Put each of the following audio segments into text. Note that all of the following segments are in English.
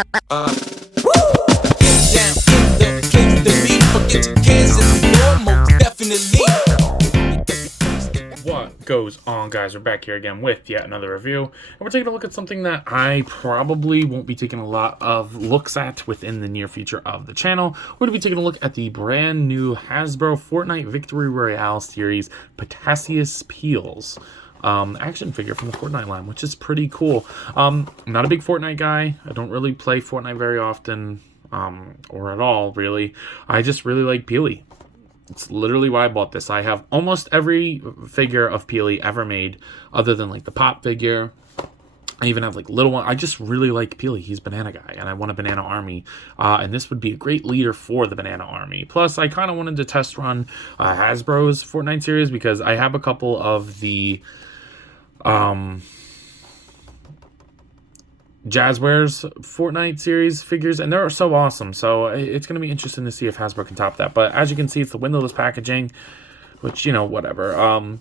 Down in the place to be. Forget your cares in the door, most definitely. What goes on, guys? We're back here again with yet another review, and we're taking a look at something that I probably won't be taking a lot of looks at within the near future of the channel. We're going to be taking a look at the brand new Hasbro Fortnite Victory Royale series Potassius Peels action figure from the Fortnite line, which is pretty cool. I'm not a big Fortnite guy. I don't really play Fortnite very often, or at all, really. I just really like Peely. It's literally why I bought this. I have almost every figure of Peely ever made, other than like the pop figure. I even have like little one. I just really like Peely. He's Banana Guy, and I want a Banana Army. And this would be a great leader for the Banana Army. Plus, I kind of wanted to test run Hasbro's Fortnite series because I have a couple of the Jazzwares Fortnite series figures, and they're so awesome. So it's going to be interesting to see if Hasbro can top that. But as you can see, it's the windowless packaging, which, you know, whatever.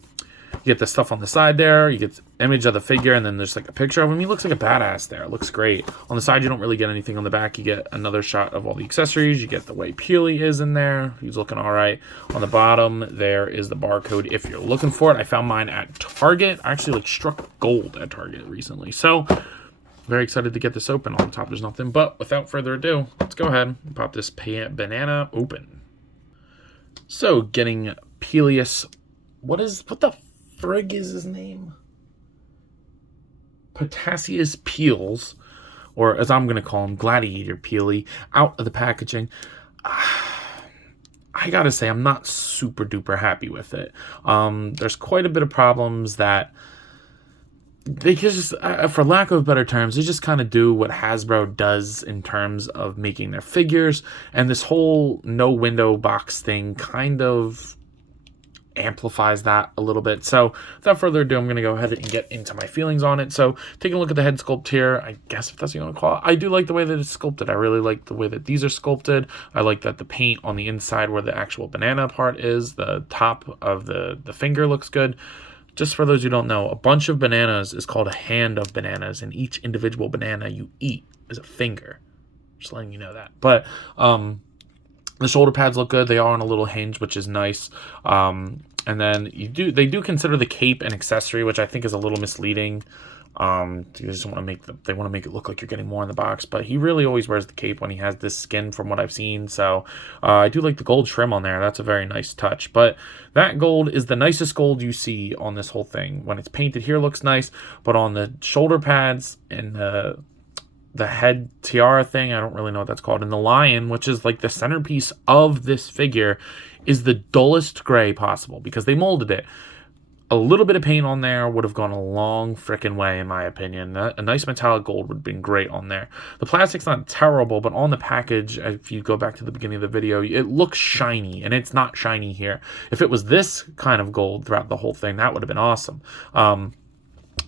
You get the stuff on the side there. You get the image of the figure, and then there's like a picture of him. He looks like a badass there. It looks great. On the side, you don't really get anything. On the back, you get another shot of all the accessories. You get the way Peely is in there. He's looking all right. On the bottom, there is the barcode if you're looking for it. I found mine at Target. I actually struck gold at Target recently. So very excited to get this open. On top, there's nothing. But without further ado, let's go ahead and pop this banana open. So, getting Pelius. What the frig is his name? Potassius Peels, or as I'm going to call him, Gladiator Peely, out of the packaging. I gotta say, I'm not super duper happy with it. There's quite a bit of problems that they just, for lack of better terms, they just kind of do what Hasbro does in terms of making their figures, and this whole no window box thing kind of amplifies that a little bit. So without further ado, I'm going to go ahead and get into my feelings on it. So taking a look at the head sculpt here, I guess if that's what you want to call it, I do like the way that it's sculpted. I really like the way that these are sculpted. I like that the paint on the inside where the actual banana part is, the top of the finger looks good. Just for those who don't know, a bunch of bananas is called a hand of bananas, and each individual banana you eat is a finger. Just letting you know that. But the shoulder pads look good. They are on a little hinge, which is nice. And then they do consider the cape an accessory, which I think is a little misleading. They just want to make it look like you're getting more in the box, but he really always wears the cape when he has this skin, from what I've seen. So I do like the gold trim on there. That's a very nice touch. But that gold is the nicest gold you see on this whole thing. When it's painted here, looks nice, but on the shoulder pads and the head tiara thing, I don't really know what that's called, and the lion, which is like the centerpiece of this figure, is the dullest gray possible because they molded it. A little bit of paint on there would have gone a long freaking way, in my opinion. A nice metallic gold would have been great on there. The plastic's not terrible, but on the package, if you go back to the beginning of the video, it looks shiny, and it's not shiny here. If it was this kind of gold throughout the whole thing, that would have been awesome.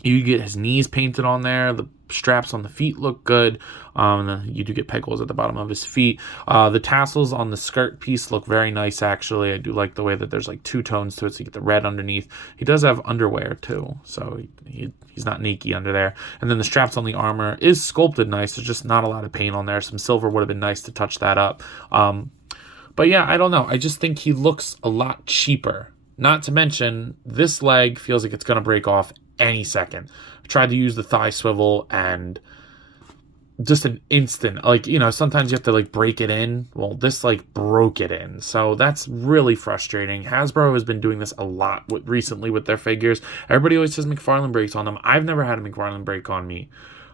You get his knees painted on there. The straps on the feet look good. You do get peg holes at the bottom of his feet. The tassels on the skirt piece look very nice, actually. I do like the way that there's like two tones to it, so you get the red underneath. He does have underwear too, so he's not naked under there. And then the straps on the armor is sculpted nice. There's just not a lot of paint on there. Some silver would have been nice to touch that up. But yeah, I don't know. I just think he looks a lot cheaper. Not to mention, this leg feels like it's going to break off any second. I tried to use the thigh swivel, and just an instant, like, you know, sometimes you have to like break it in. Well, this like broke it in, so that's really frustrating. Hasbro has been doing this a lot recently with their figures. Everybody always says McFarlane breaks on them. I've never had a McFarlane break on me.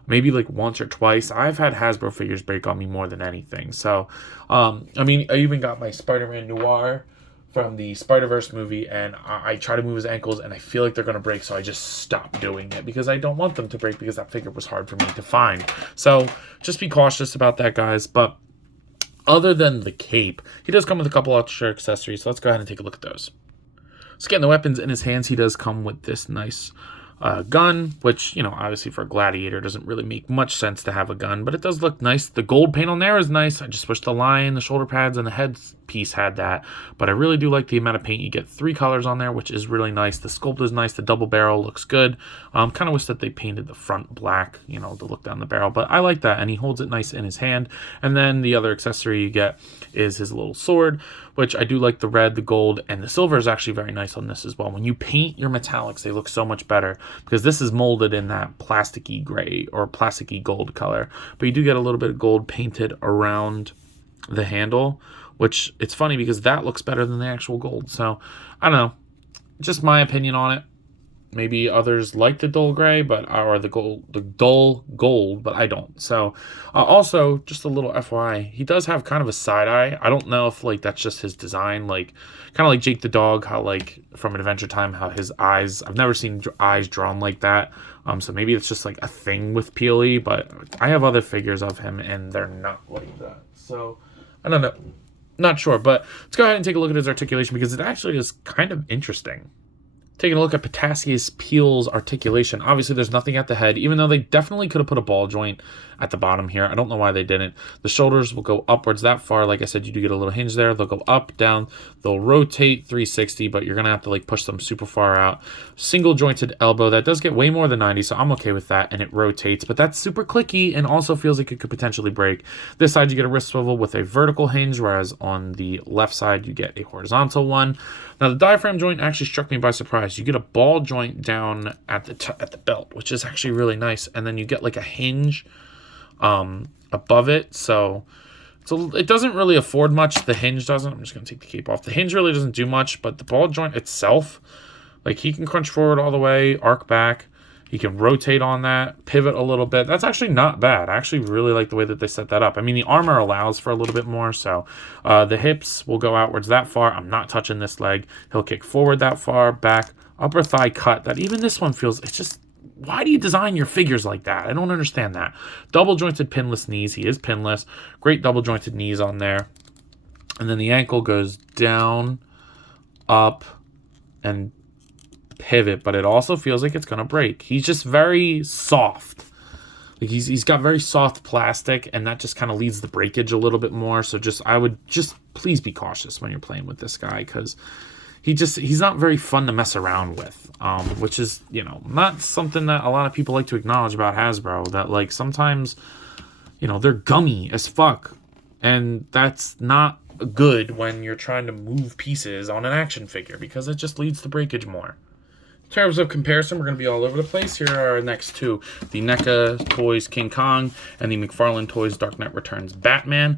Maybe like once or twice. I've had Hasbro figures break on me more than anything. So I mean, I even got my Spider-Man Noir from the Spider-Verse movie, and I try to move his ankles, and I feel like they're going to break, so I just stop doing it because I don't want them to break, because that figure was hard for me to find. So just be cautious about that, guys. But other than the cape, he does come with a couple extra accessories, so let's go ahead and take a look at those. So getting the weapons in his hands, he does come with this nice gun, which, you know, obviously for a gladiator doesn't really make much sense to have a gun, but it does look nice. The gold paint on there is nice. I just wish the lion, the shoulder pads, and the head piece had that, but I really do like the amount of paint. You get 3 colors on there, which is really nice. The sculpt is nice. The double barrel looks good. Kind of wish that they painted the front black, you know, to look down the barrel, but I like that, and he holds it nice in his hand. And then the other accessory you get is his little sword, which I do like. The red, the gold, and the silver is actually very nice on this as well. When you paint your metallics, they look so much better, because this is molded in that plasticky gray or plasticky gold color, but you do get a little bit of gold painted around the handle, which it's funny because that looks better than the actual gold. So I don't know, just my opinion on it. Maybe others like the dull gray, or the dull gold, but I don't. So also, just a little FYI, he does have kind of a side eye. I don't know if like that's just his design, like kind of like Jake the dog, how like from Adventure Time, how his eyes, I've never seen eyes drawn like that. So maybe it's just like a thing with Peely, but I have other figures of him and they're not like that. So I don't know, not sure, but let's go ahead and take a look at his articulation, because it actually is kind of interesting. Taking a look at Potassius Peel's articulation. Obviously, there's nothing at the head, even though they definitely could have put a ball joint at the bottom here. I don't know why they didn't. The shoulders will go upwards that far. Like I said, you do get a little hinge there. They'll go up, down. They'll rotate 360, but you're going to have to like push them super far out. Single jointed elbow. That does get way more than 90, so I'm okay with that, and it rotates, but that's super clicky and also feels like it could potentially break. This side, you get a wrist swivel with a vertical hinge, whereas on the left side, you get a horizontal one. Now, the diaphragm joint actually struck me by surprise. You get a ball joint down at the belt, which is actually really nice, and then you get like a hinge above it. So it doesn't really afford much. The hinge doesn't. I'm just going to take the cape off. The hinge really doesn't do much, but the ball joint itself, like he can crunch forward all the way, arc back. He can rotate on that, pivot a little bit. That's actually not bad. I actually really like the way that they set that up. I mean, the armor allows for a little bit more, so the hips will go outwards that far. I'm not touching this leg. He'll kick forward that far, back, upper thigh cut. That even this one feels, it's just, why do you design your figures like that? I don't understand that. Double jointed pinless knees. He is pinless. Great double jointed knees on there. And then the ankle goes down, up, and pivot, but it also feels like it's gonna break. He's just very soft. Like he's got very soft plastic, and that just kind of leads the breakage a little bit more. So I would just please be cautious when you're playing with this guy, because he's not very fun to mess around with, which is, you know, not something that a lot of people like to acknowledge about Hasbro, that like sometimes, you know, they're gummy as fuck, and that's not good when you're trying to move pieces on an action figure, because it just leads to breakage more. In terms of comparison, we're going to be all over the place. Here are our next two. The NECA Toys King Kong and the McFarlane Toys Dark Knight Returns Batman.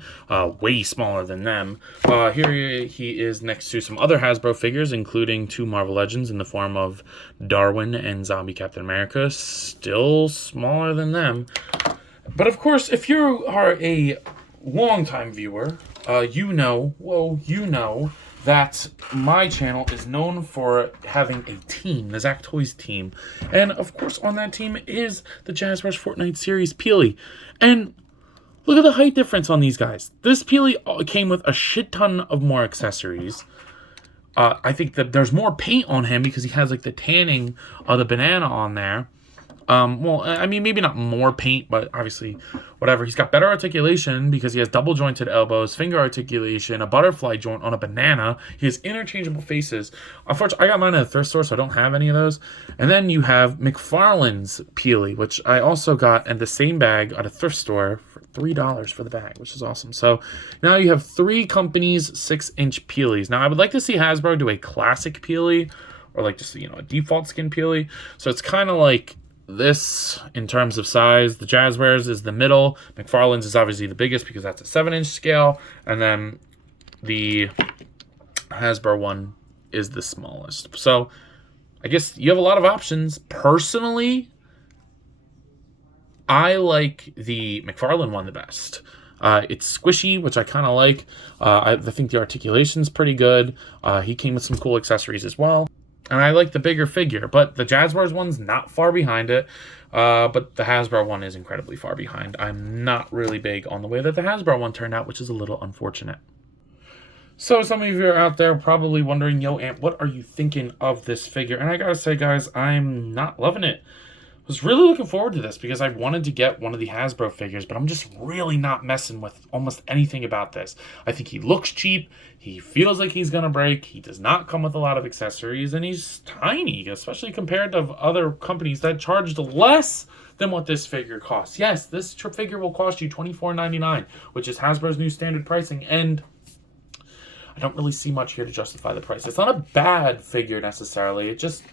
Way smaller than them. Here he is next to some other Hasbro figures, including 2 Marvel Legends in the form of Darwin and Zombie Captain America. Still smaller than them. But of course, if you are a longtime viewer, you know that my channel is known for having a team, the Zach Toys team. And of course, on that team is the Jazzwares Fortnite series Peely. And look at the height difference on these guys. This Peely came with a shit ton of more accessories. I think that there's more paint on him because he has like the tanning of the banana on there. Well, I mean, maybe not more paint, but obviously, whatever. He's got better articulation because he has double jointed elbows, finger articulation, a butterfly joint on a banana. He has interchangeable faces. Unfortunately, I got mine at a thrift store, so I don't have any of those. And then you have McFarlane's Peely, which I also got in the same bag at a thrift store for $3 for the bag, which is awesome. So now you have 3 companies, 6-inch Peelys. Now, I would like to see Hasbro do a classic Peely, or like just, you know, a default skin Peely. So it's kind of like this in terms of size. The Jazzwares is the middle. McFarlane's is obviously the biggest because that's a 7-inch scale. And then the Hasbro one is the smallest. So I guess you have a lot of options. Personally, I like the McFarlane one the best. It's squishy, which I kind of like. I think the articulation's pretty good. He came with some cool accessories as well. And I like the bigger figure, but the Jazzwares one's not far behind it. But the Hasbro one is incredibly far behind. I'm not really big on the way that the Hasbro one turned out, which is a little unfortunate. So some of you are out there probably wondering, yo, Ant, what are you thinking of this figure? And I gotta say, guys, I'm not loving it. was really looking forward to this because I wanted to get one of the Hasbro figures, but I'm just really not messing with almost anything about this. I think he looks cheap. He feels like he's going to break. He does not come with a lot of accessories, and he's tiny, especially compared to other companies that charged less than what this figure costs. Yes, this figure will cost you $24.99, which is Hasbro's new standard pricing, and I don't really see much here to justify the price. It's not a bad figure necessarily. It just,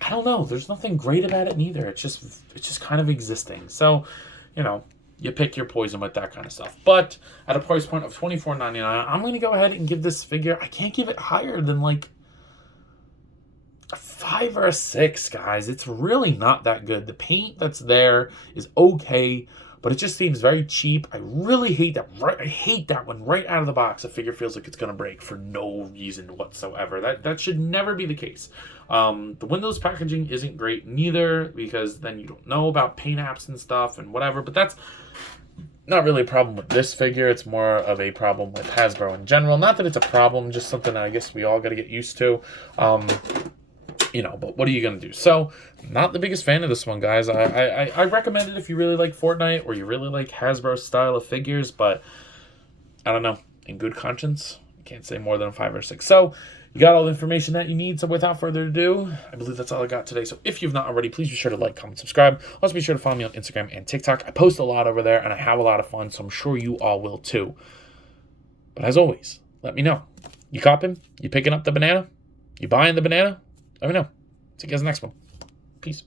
I don't know. There's nothing great about it neither. It's just kind of existing. So, you know, you pick your poison with that kind of stuff. But at a price point of $24.99, I'm going to go ahead and give this figure, I can't give it higher than like a 5 or a 6, guys. It's really not that good. The paint that's there is okay, but it just seems very cheap. I really hate that. I hate that when right out of the box a figure feels like it's going to break for no reason whatsoever. That should never be the case. The Windows packaging isn't great neither, because then you don't know about paint apps and stuff and whatever, but that's not really a problem with this figure. It's more of a problem with Hasbro in general. Not that it's a problem, just something I guess we all got to get used to. You know, but what are you going to do? So, not the biggest fan of this one, guys. I recommend it if you really like Fortnite or you really like Hasbro style of figures, but I don't know. In good conscience, I can't say more than a 5 or 6. So, you got all the information that you need. So, without further ado, I believe that's all I got today. So, if you've not already, please be sure to like, comment, subscribe. Also, be sure to follow me on Instagram and TikTok. I post a lot over there, and I have a lot of fun, so I'm sure you all will too. But as always, let me know. You copping? You picking up the banana? You buying the banana? Let me know. See you guys next one. Peace.